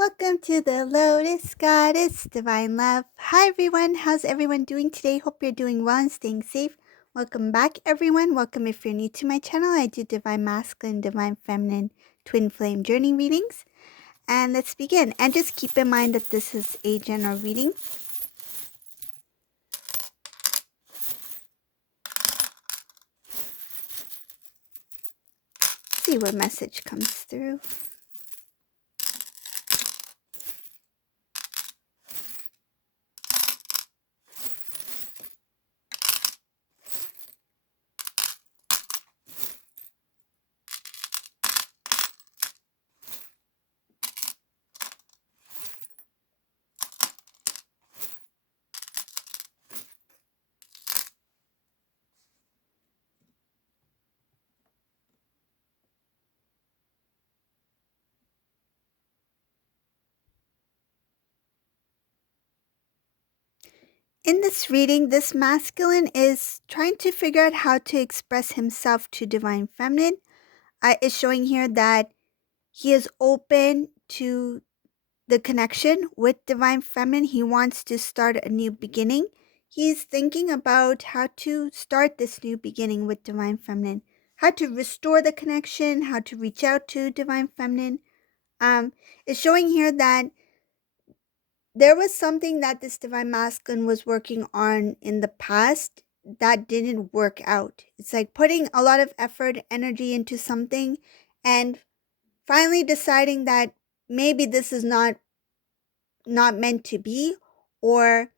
Welcome to the Lotus Goddess Divine Love. Hi everyone, how's everyone doing today? Hope you're doing well and staying safe. Welcome back everyone. Welcome if you're new to my channel. I do Divine Masculine, Divine Feminine, Twin Flame Journey readings. And let's begin. And just keep in mind that this is a general reading. See what message comes through. In this reading, this masculine is trying to figure out how to express himself to Divine Feminine. It's showing here that he is open to the connection with Divine Feminine. He wants to start a new beginning. He's thinking about how to start this new beginning with Divine Feminine, how to restore the connection, how to reach out to Divine Feminine. It's showing here that there was something that this Divine Masculine was working on in the past that didn't work out. It's like putting a lot of effort, energy into something and finally deciding that maybe this is not meant to be, or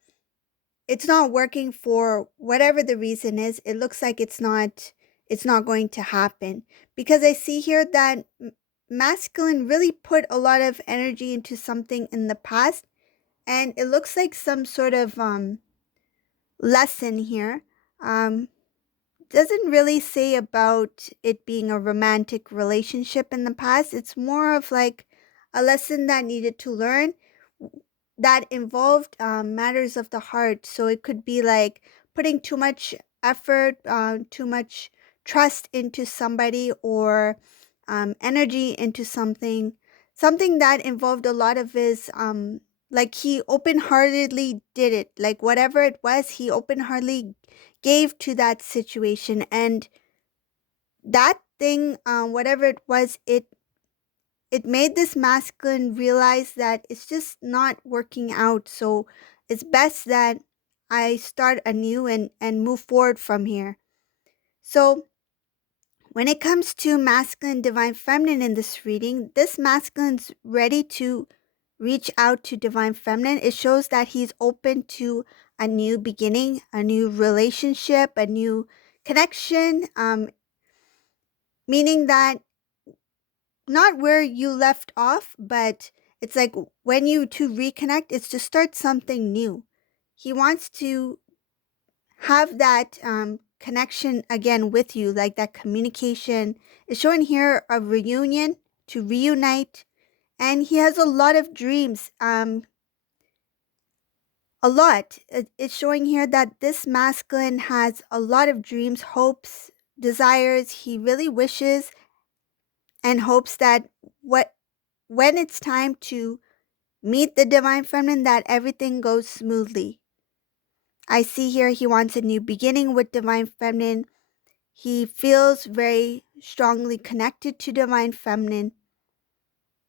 it's not working for whatever the reason is. It looks like it's not going to happen, because I see here that masculine really put a lot of energy into something in the past, and it looks like some sort of lesson here. Doesn't really say about it being a romantic relationship in the past. It's more of like a lesson that needed to learn that involved matters of the heart. So it could be like putting too much effort, too much trust into somebody, or energy into something that involved a lot of his like he open-heartedly did it. Like whatever it was, he open-heartedly gave to that situation, and that thing, whatever it was, it made this masculine realize that it's just not working out. So it's best that I start anew and move forward from here. So when it comes to masculine, divine, feminine in this reading, this masculine's ready to reach out to divine feminine. It shows that he's open to a new beginning, a new relationship, a new connection, meaning that not where you left off, but it's like when you to reconnect, it's to start something new. He wants to have that connection again with you, like that communication. It's showing here a reunion, to reunite, and he has a lot of dreams. A lot. It's showing here that this masculine has a lot of dreams, hopes, desires. He really wishes and hopes that when it's time to meet the divine feminine, that everything goes smoothly. I see here he wants a new beginning with divine feminine. He feels very strongly connected to divine feminine.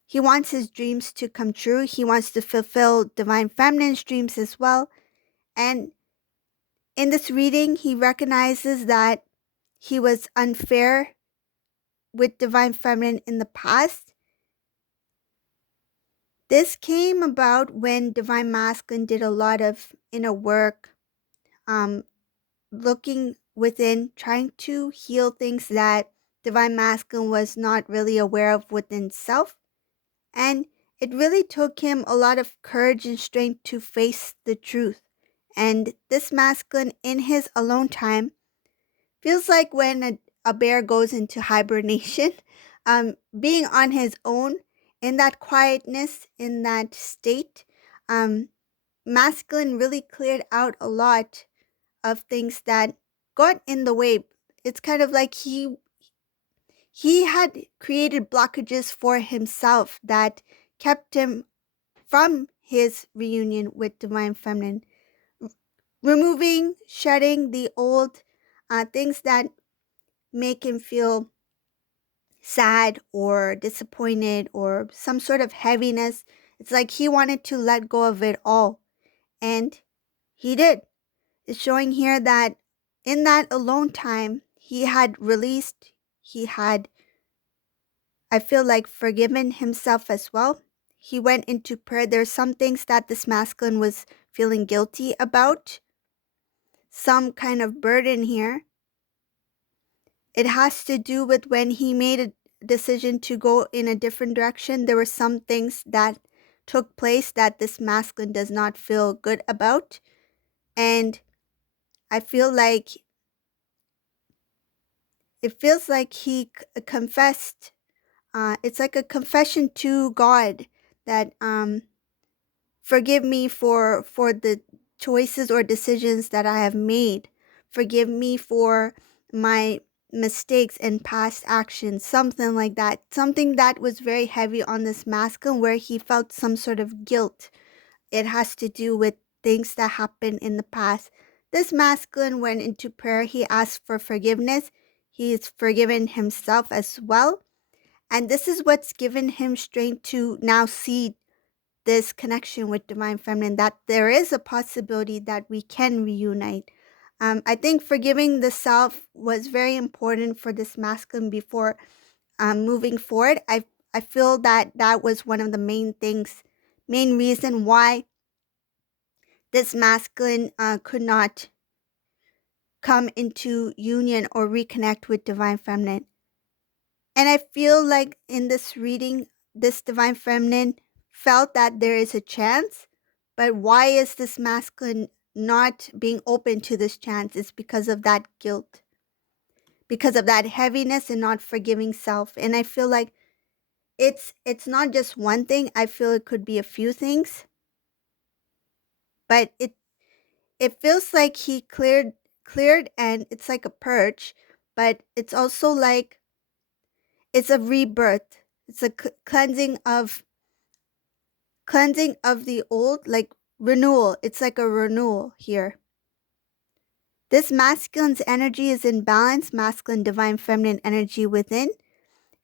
He wants his dreams to come true. He wants to fulfill divine feminine's dreams as well. And in this reading, he recognizes that he was unfair with divine feminine in the past. This came about when divine masculine did a lot of inner work, looking within, trying to heal things that divine masculine was not really aware of within self. And it really took him a lot of courage and strength to face the truth. And this masculine, in his alone time, feels like when a bear goes into hibernation, being on his own, in that quietness, in that state, masculine really cleared out a lot of things that got in the way. It's kind of like he had created blockages for himself that kept him from his reunion with divine feminine, removing, shedding the old things that make him feel sad or disappointed or some sort of heaviness. It's like he wanted to let go of it all, and he did. It's showing here that in that alone time, he had released, he had, I feel like, forgiven himself as well. He went into prayer. There's some things that this masculine was feeling guilty about, some kind of burden here. It has to do with when he made a decision to go in a different direction. There were some things that took place that this masculine does not feel good about. And I feel like it feels like he confessed. It's like a confession to God that forgive me for the choices or decisions that I have made. Forgive me for my mistakes and past actions, something like that. Something that was very heavy on this masculine where he felt some sort of guilt. It has to do with things that happened in the past. This masculine went into prayer. He asked for forgiveness. He's forgiven himself as well. And this is what's given him strength to now see this connection with divine feminine, that there is a possibility that we can reunite. I think forgiving the self was very important for this masculine before moving forward. I feel that that was one of the main reason why this masculine could not come into union or reconnect with divine feminine. And I feel like in this reading, this divine feminine felt that there is a chance, but why is this masculine not being open to this chance? It's because of that guilt, because of that heaviness and not forgiving self. And I feel like it's not just one thing. I feel it could be a few things, but it feels like he cleared and it's like a purge, but it's also like it's a rebirth. It's a cleansing of the old, like renewal. It's like a renewal here. This masculine's energy is in balance, masculine, divine, feminine energy within.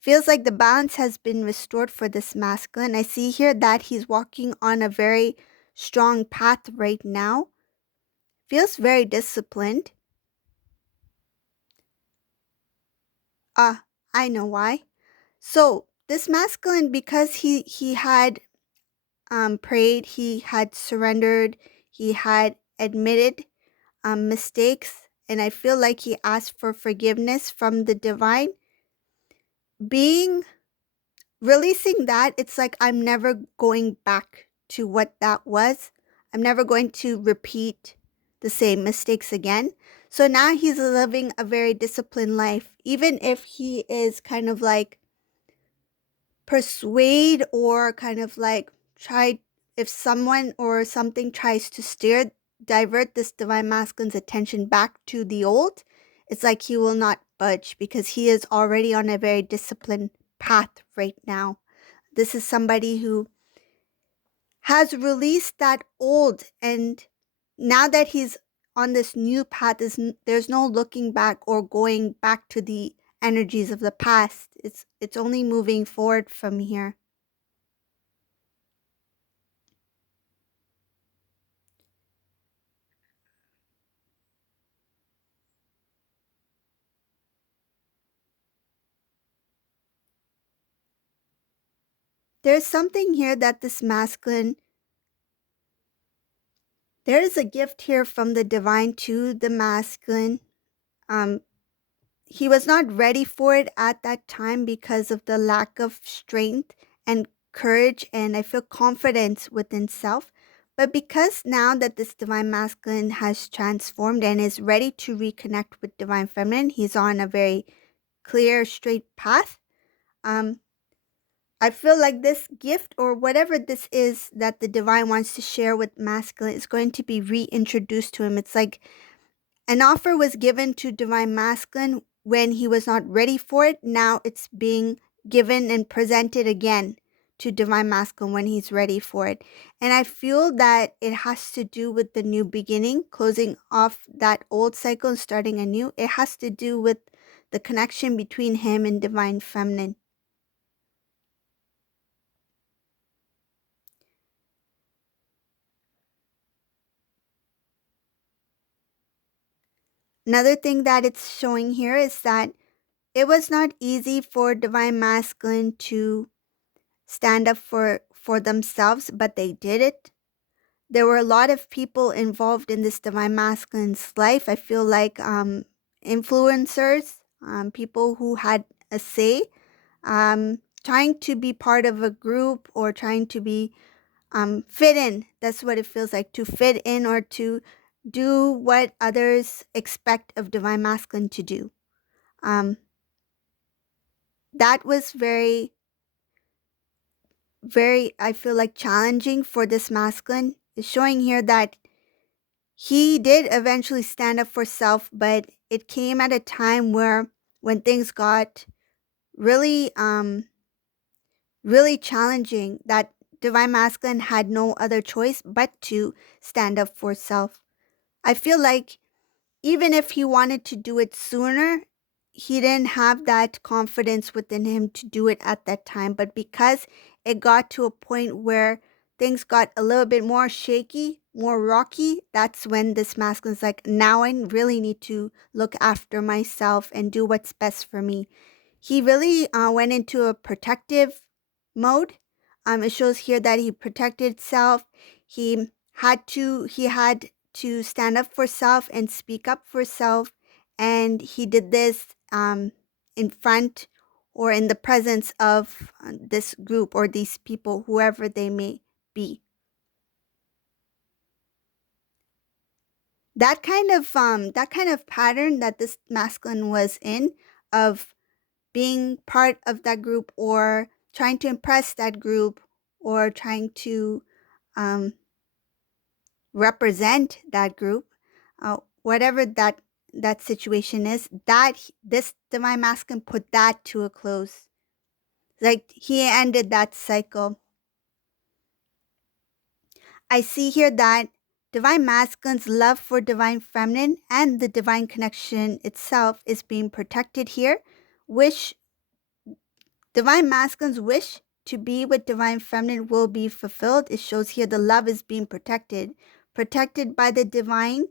Feels like the balance has been restored for this masculine. I see here that he's walking on a very strong path right now. Feels very disciplined. I know why. So this masculine, because he had prayed, he had surrendered, he had admitted mistakes, and I feel like he asked for forgiveness from the divine. Being releasing that, it's like I'm never going back to what that was. I'm never going to repeat the same mistakes again. So now he's living a very disciplined life, even if he is kind of like persuade or kind of like try, if someone or something tries to divert this divine masculine's attention back to the old, it's like he will not budge because he is already on a very disciplined path right now. This is somebody who has released that old, and now that he's on this new path, there's no looking back or going back to the energies of the past. It's only moving forward from here. There's something here that this masculine, there is a gift here from the divine to the masculine. He was not ready for it at that time because of the lack of strength and courage, and I feel confidence within self. But because now that this divine masculine has transformed and is ready to reconnect with divine feminine, he's on a very clear, straight path. I feel like this gift or whatever this is that the divine wants to share with masculine is going to be reintroduced to him. It's like an offer was given to divine masculine when he was not ready for it. Now it's being given and presented again to divine masculine when he's ready for it. And I feel that it has to do with the new beginning, closing off that old cycle and starting anew. It has to do with the connection between him and divine feminine. Another thing that it's showing here is that it was not easy for divine masculine to stand up for themselves, but they did it. There were a lot of people involved in this divine masculine's life. I feel like influencers, people who had a say, trying to be part of a group or trying to be fit in. That's what it feels like, to fit in or to do what others expect of divine masculine to do. That was very, very, I feel like, challenging for this masculine. It's showing here that he did eventually stand up for self, but it came at a time where when things got really really challenging, that divine masculine had no other choice but to stand up for self. I feel like even if he wanted to do it sooner, he didn't have that confidence within him to do it at that time. But because it got to a point where things got a little bit more shaky, more rocky, that's when this masculine's like, now I really need to look after myself and do what's best for me. He really went into a protective mode. It shows here that he protected self. He had to stand up for self and speak up for self, and he did this in front or in the presence of this group or these people, whoever they may be. That kind of pattern that this masculine was in, of being part of that group or trying to impress that group or trying to um, represent that group, whatever that situation is, this divine masculine put that to a close. Like, he ended that cycle. I see here that divine masculine's love for divine feminine and the divine connection itself is being protected here. Divine masculine's wish to be with divine feminine will be fulfilled. It shows here the love is being protected by the divine.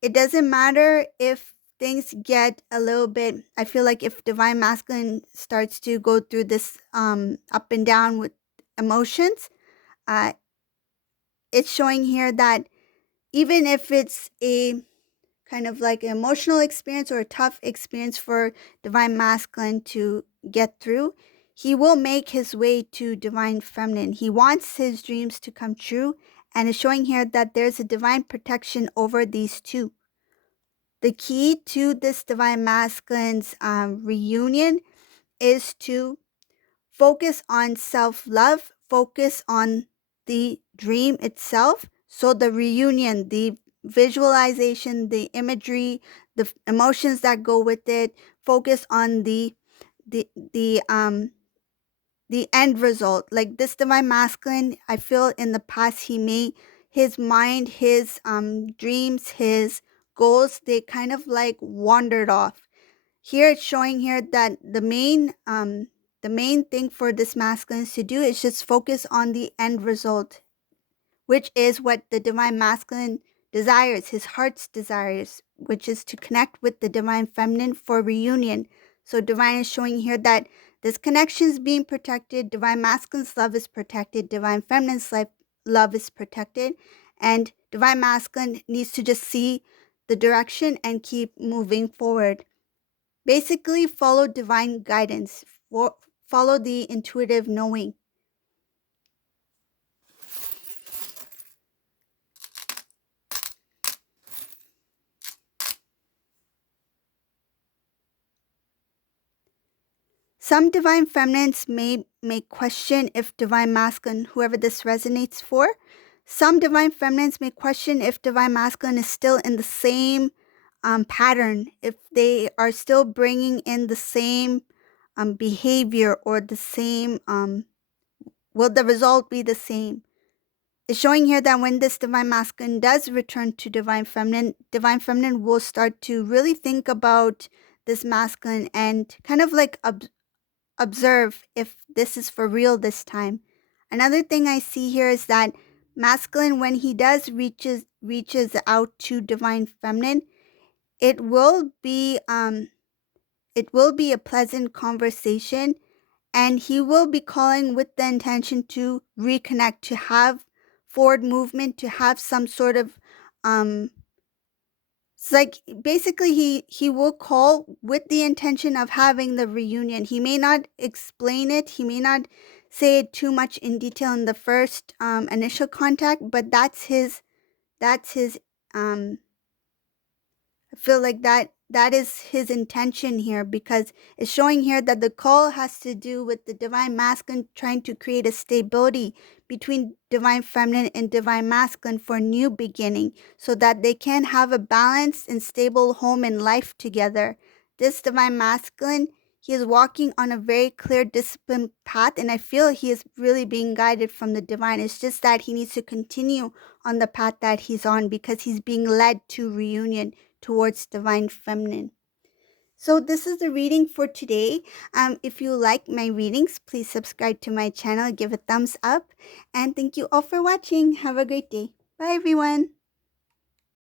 It doesn't matter if things get a little bit, I feel like if divine masculine starts to go through this up and down with emotions, uh, it's showing here that even if it's a kind of like an emotional experience or a tough experience for divine masculine to get through, he will make his way to divine feminine. He wants his dreams to come true, and it's showing here that there's a divine protection over these two. The key to this divine masculine's reunion is to focus on self-love, focus on the dream itself. So the reunion, the visualization, the imagery, the emotions that go with it, focus on the the um the end result. Like this divine masculine, I feel in the past his mind, his dreams, his goals, they kind of like wandered off. Here it's showing here that the main thing for this masculine to do is just focus on the end result, which is what the divine masculine desires, his heart's desires, which is to connect with the divine feminine for reunion. So divine is showing here that this connection is being protected, divine masculine's love is protected, divine feminine's love is protected, and divine masculine needs to just see the direction and keep moving forward. Basically, follow divine guidance, follow the intuitive knowing. Some divine feminines may question if divine masculine, whoever this resonates for, some divine feminines may question if divine masculine is still in the same pattern, if they are still bringing in the same behavior or the same will the result be the same? It's showing here that when this divine masculine does return to divine feminine will start to really think about this masculine and kind of like observe if this is for real this time. Another thing I see here is that masculine, when he does reaches out to divine feminine, it will be a pleasant conversation, and he will be calling with the intention to reconnect, to have forward movement, to have some sort of it's like basically he will call with the intention of having the reunion. He may not explain it, he may not say it too much in detail in the first initial contact, but that's his um I feel like that is his intention here, because it's showing here that the call has to do with the divine masculine trying to create a stability between divine feminine and divine masculine for a new beginning, so that they can have a balanced and stable home and life together. This divine masculine, he is walking on a very clear disciplined path, and I feel he is really being guided from the divine. It's just that he needs to continue on the path that he's on, because he's being led to reunion towards divine feminine. So this is the reading for today. If you like my readings, please subscribe to my channel, give a thumbs up, and thank you all for watching. Have a great day. Bye everyone.